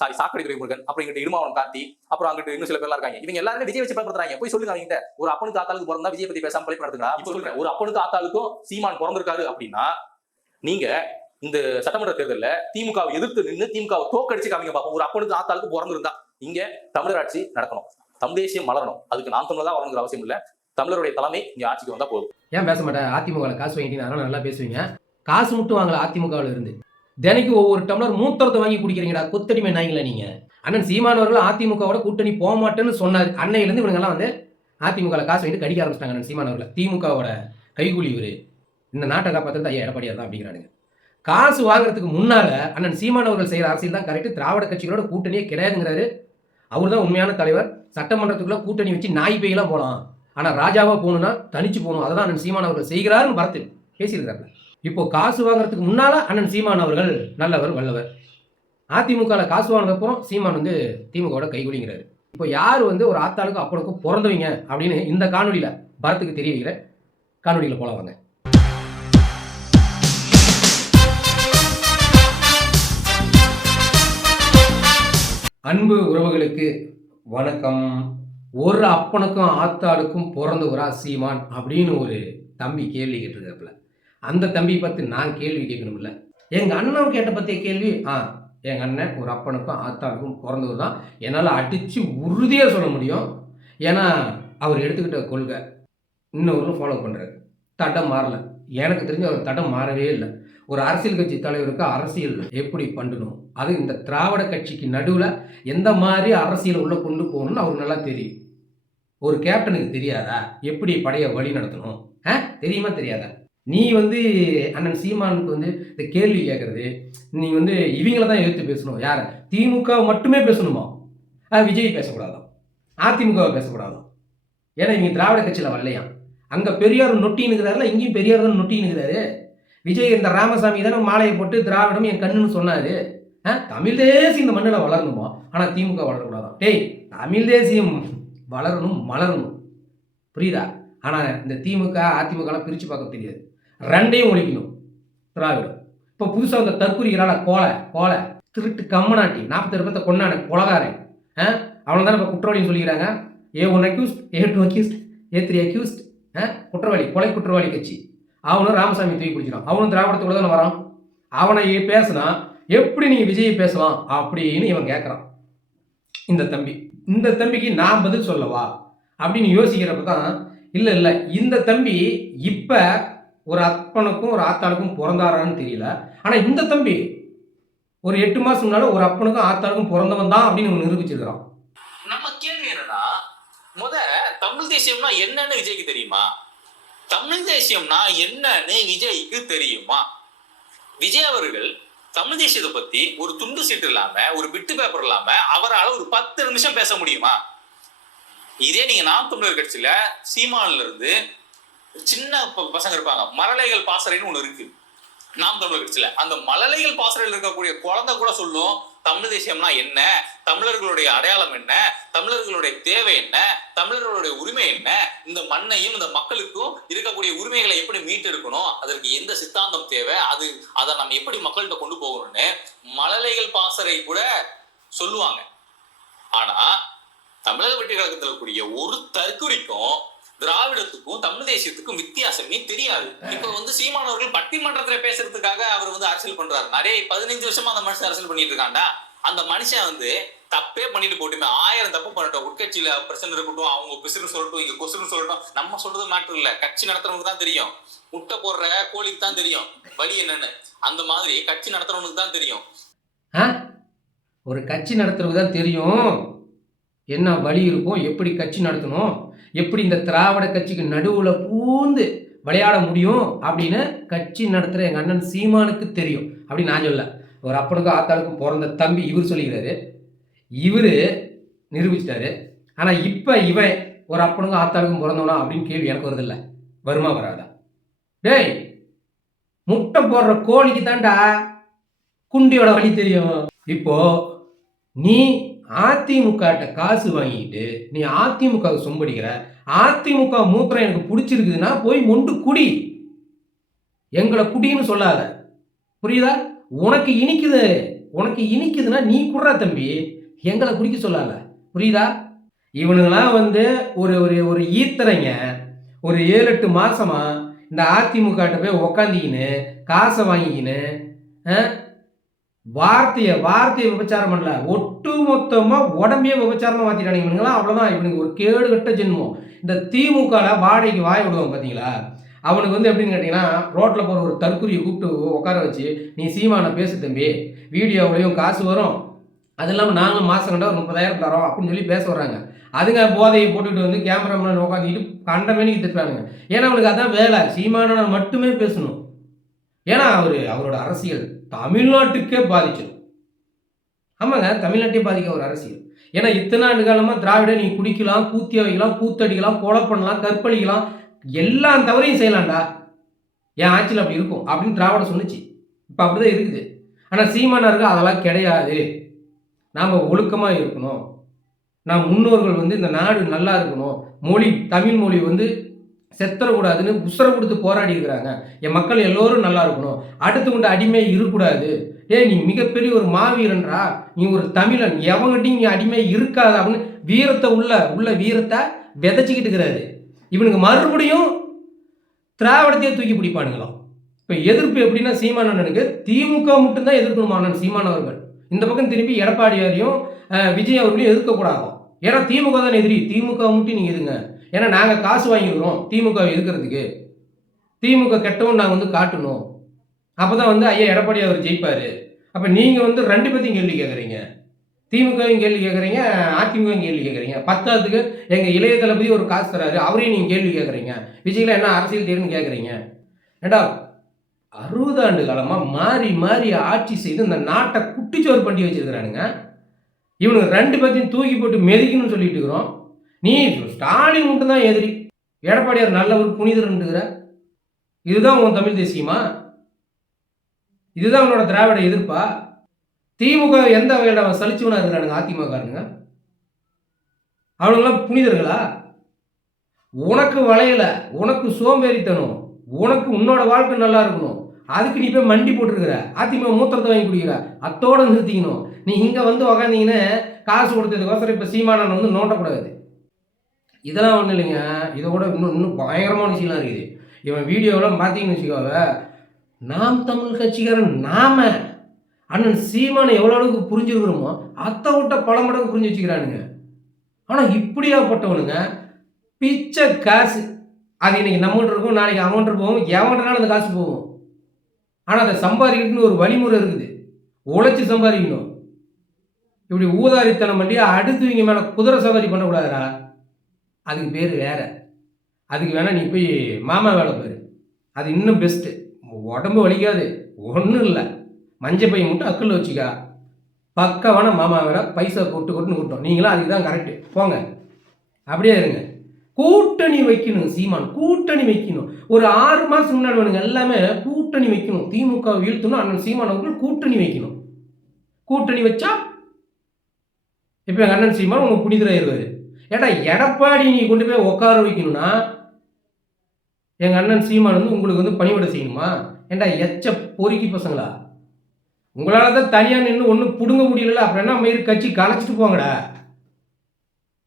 Sorry சாக்கடை துறைமுருகன் அப்புறம் இங்கிட்ட இருமாவனம் கார்த்தி அப்புறம் அங்கிட்டு இன்னும் சில பேர்லாம் இருக்காங்க. இவங்க எல்லாருமே விஜய் வச்சு பயன்படுத்துறாங்க போய் சொல்லுங்க அவங்க ஒரு அப்பனுக்கு ஆத்தாளுக்கு பிறந்தா விஜய் பத்தி பேசாம பழைப்பு நடத்துங்க இப்போ சொல்றேன். ஒரு அப்பனுக்கு ஆத்தாளுக்கும் சீமான் பிறந்திருக்காரு அப்படின்னா நீங்க இந்த சட்டமன்ற தேர்தலில் திமுகவை எதிர்த்து நின்று திமுகவை தோக்கடிச்சு காமிங்க பார்ப்போம் ஒரு அப்பனுக்கு ஆத்தாளுக்கு பிறந்திருந்தா. இங்க தமிழர் ஆட்சி நடக்கணும். தமிழ் தேசியம் மலரணும். அதுக்கு நான் தமிழர் தான் வரணுங்கிற அவசியம் இல்ல. தமிழருடைய தலைமை இங்க ஆட்சிக்கு வந்தா போதும். ஏன் பேச மாட்டேன்? அதிமுக காசு வாங்கிட்டீங்க. அதனால நல்லா பேசுவீங்க. காசு மட்டும் வாங்கல அதிமுகவில் இருந்து தினைக்கு ஒவ்வொரு டம்ளர் மூத்தரத்தை வாங்கி குடிக்கிறீங்கடா கொத்தடிமை நாய்ங்களா நீங்க. அண்ணன் சீமானவர்கள் அதிமுகவோட கூட்டணி போக மாட்டேன்னு சொன்னார். அன்னையிலேருந்து இவங்கெல்லாம் வந்து அதிமுகவில் காசு வாங்கிட்டு கடிக்க ஆரம்பிச்சிட்டாங்க அண்ணன் சீமான் திமுகவோட கைகூலி இவர். இந்த நாட்டை காப்பாற்றுறது ஐயா எடப்பாடியார் தான் அப்படிங்கிறானுங்க. காசு வாங்குறதுக்கு முன்னால அண்ணன் சீமானவர்கள் செய்கிற அரசியல் தான் கரெக்ட் திராவிட கட்சிகளோட கூட்டணியே கிடையாதுங்கிறாரு. அவர் தான் உண்மையான தலைவர். சட்டமன்றத்துக்குள்ள கூட்டணி வச்சு நாய் பேயெல்லாம் போகலாம் ஆனால் ராஜாவாக போகணும்னா தனிச்சு போகணும். அதெல்லாம் அண்ணன் சீமானவர்கள் செய்கிறாருன்னு பரத்து பேசியிருக்காரு இப்போ காசு வாங்குறதுக்கு முன்னால் அண்ணன் சீமான் அவர்கள் நல்லவர் வல்லவர். அதிமுகவில் காசு வாங்கினதுக்கப்புறம் சீமான் வந்து திமுகவோட கைகூலிங்கிறாரு இப்போ யார் வந்து ஒரு ஆத்தாளுக்கும் அப்பனுக்கும் பிறந்தவங்க அப்படின்னு இந்த காணொலியில் பரத்துக்கு தெரிய வைக்கிற காணொலியில் போல வாங்க. அன்பு உறவுகளுக்கு வணக்கம். ஒரு அப்பனுக்கும் ஆத்தாளுக்கும் பிறந்தவரா சீமான் அப்படின்னு ஒரு தம்பி கேள்வி கேட்டிருக்காப்புல. அந்த தம்பி பற்றி நான் கேள்வி கேட்கணும்ல. எங்கள் அண்ணன் கேட்ட பற்றிய கேள்வி? ஆ எங்கள் அண்ணன் ஒரு அப்பனுக்கும் ஆத்தாவுக்கும் பிறந்தவர் தான் என்னால் அடித்து உறுதியாக சொல்ல முடியும். ஏன்னா அவர் எடுத்துக்கிட்ட கொள்கை இன்னொரு ஃபாலோ பண்ணுறாரு தடம் மாறலை. எனக்கு தெரிஞ்சு அவர் தடம் மாறவே இல்லை. ஒரு அரசியல் கட்சி தலைவருக்கு அரசியல் எப்படி பண்ணணும்? அது இந்த திராவிட கட்சிக்கு நடுவில் எந்த மாதிரி அரசியல் உள்ளே கொண்டு போகணும்னு அவருக்கு நல்லா தெரியும். ஒரு கேப்டனுக்கு தெரியாதா? எப்படி படையை வழி நடத்தணும்? ஆ தெரியுமா தெரியாதா? நீ வந்து அண்ணன் சீமானுக்கு வந்து இந்த கேள்வி கேட்குறது நீ வந்து இவங்கள தான் எதிர்த்து பேசணும். யார்? திமுக மட்டுமே பேசணுமா? விஜய் பேசக்கூடாதான். அதிமுகவை பேசக்கூடாதாம் ஏன்னா இவங்க திராவிட கட்சியில் வரலையா? அங்கே பெரியார் நொட்டின்னுக்கிறாருல இங்கேயும் பெரியார் தான் நொட்டின்னுக்கிறாரு விஜய் இந்த ராமசாமி தானே மாலையை போட்டு திராவிடம் என் கண்ணுன்னு சொன்னாரு. ஆ தமிழ் தேசியம் இந்த மண்ணில் வளரணுமா? ஆனால் திமுக வளரக்கூடாதான். டேய் தமிழ் தேசியம் வளரணும் மலரணும். புரியுதா? ஆனால் இந்த திமுக அதிமுகலாம் பிரித்து பார்க்க தெரியாது. ரெண்டையும் ஒழிக்கணும். திராவிடம். இப்போ புதுசாக வந்த தற்கூறிகிறான கோலை கோலை திருட்டு கம்மநாட்டி நாற்பத்தி ரூபாய் கொண்டான கொலகாரன். ஆ? அவனை தானே இப்போ குற்றவாளின்னு சொல்லிக்கிறாங்க. A one accused A two accused A three accused குற்றவாளி கொலை குற்றவாளி கட்சி. அவனும் ராமசாமி தூக்கி பிடிச்சிடும் அவனும் திராவிடத்தோட தானே வரான். அவனை பேசினா எப்படி நீங்கள் விஜயை பேசலாம் அப்படின்னு இவன் கேட்குறான் இந்த தம்பி. இந்த தம்பிக்கு நான் பதில் சொல்லவா? அப்படின்னு யோசிக்கிறப்ப தான் இல்லை இல்லை இந்த தம்பி இப்போ ஒரு அப்பனுக்கும் ஒரு ஆத்தாளுக்கும் பிறந்தாரான்னு தெரியல. ஆனால் இந்த தம்பி ஒரு எட்டு மாதம் முன்னால ஒரு அப்பனுக்கும் ஆத்தாளுக்கும் பிறந்தவன் தான் அப்படின்னு ஒன்று நிரூபிச்சிருக்கிறான். நம்ம கேள்வி என்னன்னா முத தமிழ் தேசியம்னா என்னன்னு விஜய்க்கு தெரியுமா? தமிழ் தேசியம்னா என்னன்னு விஜய்க்கு தெரியுமா? விஜய் அவர்கள் தமிழ் தேசியத்தை பத்தி ஒரு துண்டு சீட்டு இல்லாம ஒரு பிட்டு பேப்பர் இல்லாம அவரால் ஒரு பத்து நிமிஷம் பேச முடியுமா? இதே நீங்க நாம் தமிழர் கட்சியில சீமான்ல இருந்து சின்ன பசங்க இருப்பாங்க. மரலைகள் பாசறைன்னு ஒண்ணு இருக்கு. நாம் தமிழர் கட்சியில. அந்த மழலைகள் பாசறையில் இருக்கக்கூடிய குழந்தை கூட சொல்லும் தமிழ் தேசியம்னா என்ன தமிழர்களுடைய அடையாளம் என்ன தமிழர்களுடைய தேவை என்ன தமிழர்களுடைய உரிமை என்ன இந்த மண்ணையும் இந்த மக்களுக்கும் இருக்கக்கூடிய உரிமைகளை எப்படி மீட்டெடுக்கணும் அதற்கு எந்த சித்தாந்தம் தேவை அது அதை நம்ம எப்படி மக்கள்கிட்ட கொண்டு போகணும்னு மழலைகள் பாசறை கூட சொல்லுவாங்க. ஆனா தமிழக வெற்றி கழகத்தில் இருக்கக்கூடிய ஒரு தற்குறிக்கும் திராவிடத்துக்கும் தமிழ் தேசியத்துக்கும் வித்தியாசமே தெரியாது. இப்ப வந்து சீமானவர்கள் பட்டிமன்றத்துல பேசுறதுக்காக அவர் வந்து அரசியல் பண்றாரு. நிறைய பதினஞ்சு வருஷமா அந்த மனுஷன் அரசியல் பண்ணிட்டு இருக்காண்டா அந்த மனுஷன் வந்து தப்பே பண்ணிட்டு போட்டுமே. ஆயிரம் தப்பு பண்ணட்டும். உட்கட்சியில பிரச்சனை இருக்கட்டும் அவங்க பிசுறு சொல்லட்டும் இங்க கொசுறு சொல்லட்டும். நம்ம சொல்றது மேட்டர் இல்ல. கட்சி நடத்துறவங்களுக்கு தான் தெரியும். முட்டை போடுற கோழிக்கு தான் தெரியும். வழி என்னன்னு. அந்த மாதிரி கட்சி நடத்துறவனுக்கு தான் தெரியும். ஒரு கட்சி நடத்துறது தான் தெரியும். என்ன வழி இருக்கும் எப்படி கட்சி நடத்தணும் எப்படி இந்த திராவிட கட்சிக்கு நடுவில் பூந்து விளையாட முடியும் அப்படின்னு கட்சி நடத்துகிற எங்கள் அண்ணன் சீமானுக்கு தெரியும். அப்படின்னு நான் சொல்ல ஒரு அப்பனுக்கும் ஆத்தாளுக்கும் பிறந்த தம்பி இவர் சொல்லிக்கிறாரு. இவர் நிரூபிச்சிட்டாரு. ஆனால் இப்போ இவன் ஒரு அப்பனுக்கும் ஆத்தாளுக்கும் பிறந்தவனா அப்படின்னு கேள்வி எனக்கு வருதில்ல. வருமா வராதா? டேய் முட்டை போடுற கோழிக்கு தான்டா குண்டியோட வழி தெரியும். இப்போ நீ அதிமுகட்ட காசு வாங்கிட்டு நீ அதிமுக சொம்படிக்கிற? அதிமுக மூத்திரம் எனக்கு பிடிச்சிருக்குதுன்னா போய் மொண்டு குடி. எங்களை குடின்னு சொல்லாத. புரியுதா? உனக்கு இனிக்குது. உனக்கு இனிக்குதுன்னா நீ குடுறா தம்பி. எங்களை குடிக்க சொல்லாத. புரியுதா? இவனுங்களாம் வந்து ஒரு ஒரு ஒரு ஈத்தரைங்க. ஒரு ஏழு எட்டு மாசமா இந்த அதிமுகிட்ட போய் உக்காந்திக்கின்னு காசை வாங்கிக்கின்னு வார்த்தையை வார்த்தையை விபச்சாரம் பண்ணல. ஒட்டு மொத்தமா உடம்பையே விபச்சாரமா மாத்திட்டானுங்க இவனுங்களாம் அவ்வளவுதான். இவனுக்கு ஒரு கேடு கட்ட ஜென்மம். இந்த திமுக வாடகைக்கு வாய் விடுவான் பாத்தீங்களா? அவனுக்கு வந்து எப்படின்னு கேட்டிங்கன்னா ரோட்டில் போகிற ஒரு தற்குறியை கூப்பிட்டு உட்கார வச்சு நீ சீமானை பேசு தம்பி. வீடியோவிலையும் காசு வரும். அது இல்லாமல் நாங்களும் மாதம் கண்டா ஒரு முப்பதாயிரம் தரோம் அப்படின்னு சொல்லி பேச வர்றாங்க. அதுங்க போதையை போட்டுட்டு வந்து கேமராமேன் உட்காந்துக்கிட்டு கண்டமேனிக்கு திட்டுறானுங்க. ஏன்னா அவனுக்கு அதான் வேலை. சீமானனை மட்டுமே பேசணும். ஏன்னா அவர் அவரோட அரசியல். தமிழ்நாட்டுக்கே பாதிச்சிடும் ஆமாங்க தமிழ்நாட்டே பாதிக்க ஒரு அரசியல். ஏன்னா இத்தனை ஆண்டு காலமாக திராவிட நீ குடிக்கலாம் கூத்தி வைக்கலாம் கூத்தடிக்கலாம் கொலை பண்ணலாம் கற்பழிக்கலாம் எல்லா தவறையும் செய்யலாம்டா. என் ஆட்சியில் அப்படி இருக்கும் அப்படின்னு திராவிட சொன்னுச்சு. இப்போ அப்படிதான் இருக்குது. ஆனால் சீமானருக்கு அதெல்லாம் கிடையாது. நாம் ஒழுக்கமாக இருக்கணும். நாம் முன்னோர்கள் வந்து இந்த நாடு நல்லா இருக்கணும். மொழி தமிழ் மொழி வந்து செத்தரக்கூடாதுன்னு உசரம் கொடுத்து போராடி இருக்கிறாங்க என் மக்கள் எல்லோரும் நல்லா இருக்கணும். அடுத்து கொண்டு அடிமை இருக்கக்கூடாது. ஏய் நீ மிகப்பெரிய ஒரு மாவீரன்றா நீ ஒரு தமிழன். எவங்கிட்டையும் நீ அடிமை இருக்காது அப்படின்னு வீரத்தை உள்ள உள்ள வீரத்தை விதைச்சிக்கிட்டு இருக்கிறாரு. இவனுக்கு மறுபடியும் திராவிடத்தையே தூக்கி பிடிப்பானுங்களாம். இப்போ எதிர்ப்பு எப்படின்னா சீமானனுக்கு திமுக மட்டும்தான் எதிர்க்கணும் அண்ணன் சீமான் அவர்கள்? இந்த பக்கம் திரும்பி எடப்பாடியாரையும் விஜய் அவர்களையும் எதிர்க்கக்கூடாது ஏன்னா திமுக தான் எதிரி. திமுக மட்டும் நீங்கள் எதுங்க ஏன்னா நாங்கள் காசு வாங்கிக்கிறோம் திமுக இருக்கிறதுக்கு திமுக கெட்டவும் நாங்கள் வந்து காட்டணும். அப்போ தான் வந்து ஐயா எடப்பாடி அவர் ஜெயிப்பார். அப்போ நீங்கள் வந்து ரெண்டு பேர்த்தையும் கேள்வி கேட்குறீங்க திமுகவும் கேள்வி கேட்குறீங்க அதிமுகவும் கேள்வி கேட்குறீங்க பத்தாவதுக்கு எங்கள் இளைய தளபதி ஒரு காசு தராரு அவரையும் நீங்கள் கேள்வி கேட்குறீங்க விஜய்ல என்ன அரசியல் தேர்ன்னு கேட்குறீங்க ஏண்டா அறுபது ஆண்டு காலமாக மாறி மாறி ஆட்சி செய்து இந்த நாட்டை குட்டிச்சோறு பண்ணி வச்சிருக்கிறானுங்க. இவனுக்கு ரெண்டு பேர்த்தையும் தூக்கி போட்டு மெதிக்கணும்னு சொல்லிட்டு இருக்கிறோம். நீ ஸ்டாலின் மட்டும் தான் எதிரி. எடப்பாடியார் நல்ல ஒரு புனிதர்ன்றுகிற இதுதான் உன் தமிழ் தேசியமா? இதுதான் உன்னோட திராவிட எதிர்ப்பா? திமுக எந்த வகையில் அவன் சலிச்சவனாக இருக்கிறானுங்க அதிமுகனுங்க அவனுங்களாம் புனிதர்களா? உனக்கு வளையல உனக்கு சோம்பேறித்தனம் உனக்கு உன்னோட வாழ்க்கை நல்லா இருக்கணும். அதுக்கு நீ போய் மண்டி போட்டுருக்குற. அதிமுக மூத்திரத்தை வாங்கி குடிக்கிற. அத்தோட நிறுத்திக்கணும். நீ இங்கே வந்து உக்காந்தீங்கன்னா காசு கொடுத்ததுக்கோசரம் இப்போ சீமானன் வந்து நோண்டக்கூடாது. இதெல்லாம் ஒன்றும் இல்லைங்க. இதை கூட இன்னும் இன்னும் பயங்கரமான விஷயம்லாம் இருக்குது. இவன் வீடியோவெல்லாம் பார்த்தீங்கன்னு வச்சுக்கோங்க. நாம் தமிழ் கட்சிக்காரன் நாம. அண்ணன் சீமானை எவ்வளோ அளவுக்கு புரிஞ்சுருக்கிறோமோ அத்தை விட்ட பல மடங்கு புரிஞ்சு வச்சுக்கிறானுங்க. ஆனால் இப்படியாப்பட்டவனுங்க பிச்சை காசு. அது இன்னைக்கு நம்மகிட்ட இருக்கும் நாளைக்கு அவன்கிட்ட போகும் எவன்கிட்டனாலும் அந்த காசு போகும். ஆனால் அதை சம்பாதிக்கிறதுன்னு ஒரு வழிமுறை இருக்குது. உழைச்சி சம்பாதிக்கணும். இப்படி ஊதாரித்தனம் பண்ணி அடுத்தவங்க மேலே குதிரை சவாரி பண்ணக்கூடாதுடா. அதுக்கு பேர் வேறு. அதுக்கு வேணால் நீ போய் மாமா வேலை பாரு. அது இன்னும் பெஸ்ட்டு உடம்பு வலிக்காது. ஒன்றும் இல்லை. மஞ்சள் பையன் மட்டும் அக்கில் வச்சுக்கா. பக்கமான மாமா வேலை பைசா கொட்டு கொட்டுன்னு கொட்டும் நீங்களும் அதுக்கு தான் கரெக்டு போங்க. அப்படியே இருங்க. கூட்டணி வைக்கணும் சீமான். கூட்டணி வைக்கணும். ஒரு ஆறு மாதம் முன்னாடி வேணுங்க எல்லாமே கூட்டணி வைக்கணும். திமுக வீழ்த்தணும் அண்ணன் சீமான் அவர்கள் கூட்டணி வைக்கணும். கூட்டணி வச்சா இப்போ எங்கள் அண்ணன் சீமான் உங்கள் புனிதராயிருவார். ஏடா எடப்பாடி நீ கொண்டு போய் உட்கார வைக்கணும்னா எங்கள் அண்ணன் சீமான் வந்து உங்களுக்கு வந்து பணிவிட செய்யணுமா? ஏண்டா எச்ச பொறுக்கி பசங்களா? உங்களால் தான் தனியாக நின்று ஒன்றும் பிடுங்க முடியல அப்புறம் என்ன மயிறு கட்சி கலைச்சிட்டு போங்கடா?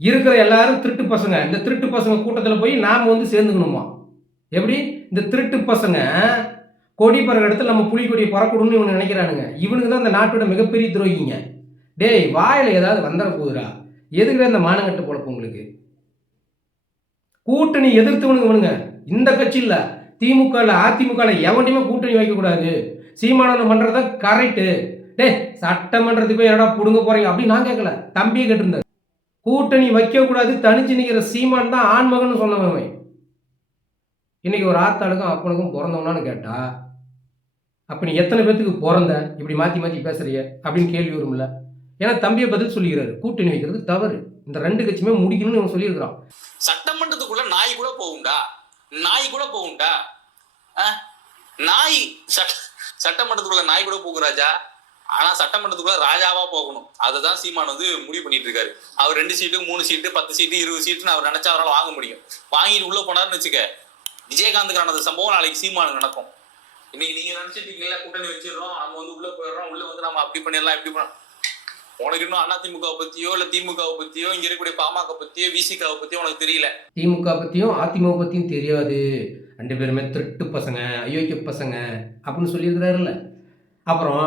இருக்கிற எல்லாரும் திருட்டு பசங்க. இந்த திருட்டு பசங்க கூட்டத்தில் போய் நாம் வந்து சேர்ந்துக்கணுமா? எப்படி? இந்த திருட்டு பசங்க கொடி பறக்கிற இடத்துல நம்ம புலி கொடியை பறக்கணும்னு இவங்க நினைக்கிறானுங்க. இவனுக்கு தான் இந்த நாட்டோட மிகப்பெரிய துரோகிங்க. டேய் வாயில் ஏதாவது வந்துட போகுதுடா. எதுக்குற இந்த மானங்கட்டு பொழப்பு உங்களுக்கு? கூட்டணி எதிர்த்தவனுங்க வணுங்க இந்த கட்சி இல்ல திமுக அதிமுகவில் எவன்டையுமே கூட்டணி வைக்கக்கூடாது. சீமானவன் பண்ணுறது கரெக்டு டே சட்டமன்றத்துக்கு போய் என்னடா பிடுங்க போகிறீங்க அப்படின்னு நான் கேட்கல தம்பியை கேட்டிருந்தார். கூட்டணி வைக்கக்கூடாது தனிச்சு நிற்கிற சீமான் தான் ஆண்மகன் சொன்னவன் அவன். இன்னைக்கு ஒரு ஆத்தாளுக்கும் அப்பனுக்கும் பிறந்தவனான்னு கேட்டா அப்போ நீ எத்தனை பேர்த்துக்கு பிறந்த? இப்படி மாற்றி மாற்றி பேசுறிய அப்படின்னு கேள்வி வரும்ல. ஏன்னா தம்பியை பதில் சொல்லிக்கிறாரு. கூட்டணி வைக்கிறது தவறு. இந்த ரெண்டு கட்சியுமே முடிக்கணும்னு இவன் சொல்லியிருக்கிறான். சட்டமன்றத்துக்குள்ள நாய் கூட போகும்டா. நாய் கூட போகும்டா. நாய் சட்ட சட்டமன்றத்துக்குள்ள நாய் கூட போகும் ராஜா. ஆனா சட்டமன்றத்துக்குள்ள ராஜாவா போகணும். அதுதான் சீமான் வந்து முடிவு பண்ணிட்டு இருக்காரு. அவர் ரெண்டு சீட்டு மூணு சீட்டு பத்து சீட்டு இருபது சீட்டுன்னு அவர் நினைச்சா அவரால் வாங்க முடியும். வாங்கிட்டு உள்ள போனாருன்னு வச்சுக்க விஜயகாந்துக்கு நடந்த சம்பவம் நாளைக்கு சீமானுக்கு நடக்கும். இன்னைக்கு நீங்க நினைச்சிட்டு இருக்கீங்களா கூட்டணி வச்சிடறோம் நம்ம வந்து உள்ள போயிடுறோம் உள்ள வந்து நம்ம அப்படி பண்ணிடலாம் இப்படி பண்ணலாம் உனக்கு இன்னும் அதிமுக பத்தியோ இல்ல திமுக பத்தியோ இங்க இருக்கக்கூடிய பாமக பத்தியோ விசிகாவை பத்தியோ உனக்கு தெரியல. திமுக பற்றியும் அதிமுக பற்றியும் தெரியாது. ரெண்டு பேருமே திருட்டு பசங்க அயோக்கிய பசங்க அப்படின்னு சொல்லியிருக்கிறாருல்ல. அப்புறம்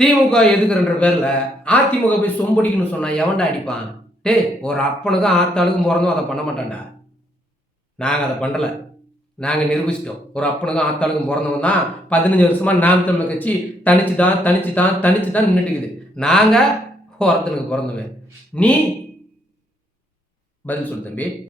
திமுக எதுக்குறன்ற பேரில் அதிமுக போய் சொம்படிக்கணும்னு சொன்னா எவன்டா அடிப்பான்? டேய் ஒரு அப்பனுக்கும் ஆத்தாளுக்கும் பிறந்தும் அதை பண்ண மாட்டான்டா. நாங்கள் அதை பண்ணலை. நாங்கள் நிரூபிச்சிட்டோம். ஒரு அப்பனுக்கும் ஆத்தாளுக்கும் பிறந்தவன் தான் பதினஞ்சு வருஷமாக நாம் தமிழ் கட்சி தனிச்சு தான் தனிச்சு தான் தனிச்சு தான் நின்றுட்டுக்குது நாங்கள் ஒருத்தனுக்கு பிறந்தவன் நீ பதில் சொல் தம்பி.